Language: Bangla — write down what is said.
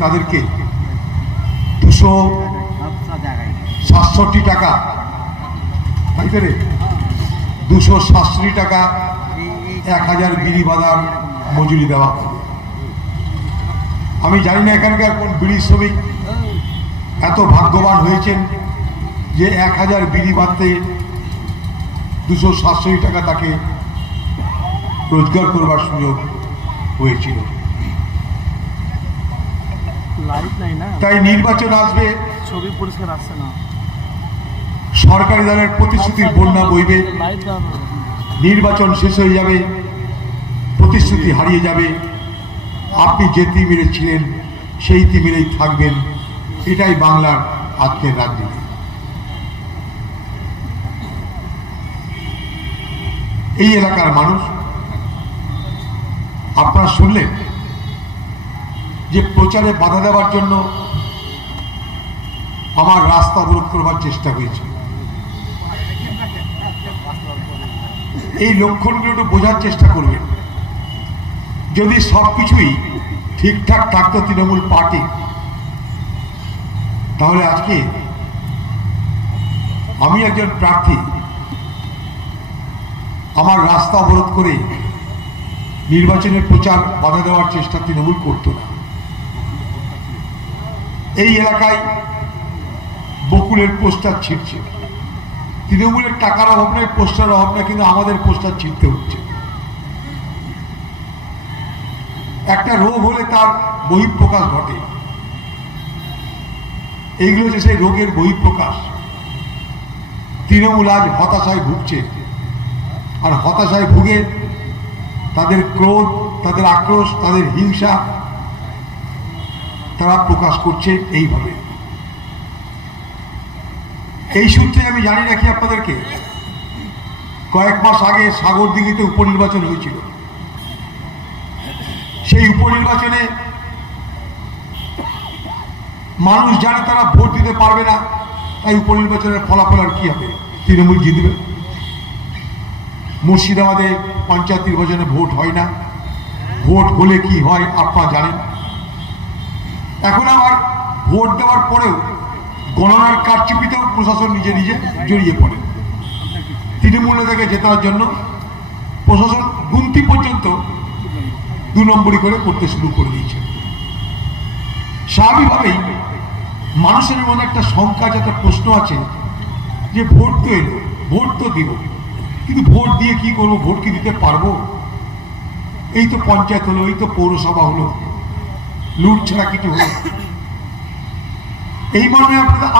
তাদেরকে 267 টাকা, তাই তো রে, 267 টাকা 1000 বিড়ি বাঁধার মজুরি দেওয়া হবে। আমি জানি না এখানকার কোন বিড়ি শ্রমিক এত ভাগ্যবান হয়েছেন যে 1000 বিড়ি বাঁধতে 267 টাকা তাকে রোজগার করবার সুযোগ হয়েছিল। তাই নির্বাচন আসবে, ছবি পরিষ্কার আসছে না, সরকারি দলের প্রতিশ্রুতির বন্যা বইবে, নির্বাচন শেষ হয়ে যাবে, প্রতিশ্রুতি হারিয়ে যাবে, আপনি যে তিমিরে ছিলেন সেই তিমিরেই থাকবেন। এটাই বাংলার আজকের রাজনীতি। এই এলাকার মানুষ আপনারা শুনলেন যে প্রচারে বাধা দেওয়ার জন্য আমার রাস্তা অবরোধ করবার চেষ্টা হয়েছে। এই লক্ষণগুলো একটু বোঝার চেষ্টা করবেন। যদি সবকিছুই ঠিকঠাক থাকতো তৃণমূল পার্টি, তাহলে আজকে আমি একজন প্রার্থী, আমার রাস্তা অবরোধ করে নির্বাচনের প্রচার বাধা দেওয়ার চেষ্টা তৃণমূল করত না। এই এলাকায় বকুলের পোস্টার ছিঁড়ছে, তৃণমূলের টাকার অভাব নেই, পোস্টার অভাব নেই, কিন্তু আমাদের পোস্টার ছিঁড়তে হচ্ছে। একটা রোগ হলে তার বহিঃপ্রকাশ ঘটে, এইগুলো হচ্ছে সেই রোগের বহিঃপ্রকাশ। তৃণমূল আজ হতাশায় ভুগছে, আর হতাশায় ভুগে তাদের ক্রোধ, তাদের আক্রোশ, তাদের হিংসা তারা প্রকাশ করছে এইভাবে। এই সূত্রে আমি জানি রাখি আপনাদেরকে, কয়েক মাস আগে সাগরদিঘিতে উপনির্বাচন হয়েছিল। সেই উপনির্বাচনে মানুষ জানে তারা ভোট দিতে পারবে না, তাই উপনির্বাচনের ফলাফল আর কি হবে, তৃণমূল জিতবে। মুর্শিদাবাদে পঞ্চায়েত নির্বাচনে ভোট হয় না, ভোট হলে কি হয় আপনারা জানেন। এখন আবার ভোট দেওয়ার পরেও গণনার কারচুপিতেও প্রশাসন নিজে নিজে জড়িয়ে পড়ে। তৃণমূল নেতাকে জেতার জন্য প্রশাসন গুনতি পর্যন্ত 2 নম্বরই করে করতে শুরু করে দিয়েছে। স্বাভাবিকভাবেই মানুষের মনে একটা শঙ্কা, একটা প্রশ্ন আছে যে ভোট তো এলো, ভোট তো দিব, কিন্তু ভোট দিয়ে কি করবো, ভোট কি দিতে পারবো? এই তো পঞ্চায়েত হলো, এই তো পৌরসভা হলো, লুট ছাড়া কিছু হলো, এই মর্মে আপনাদের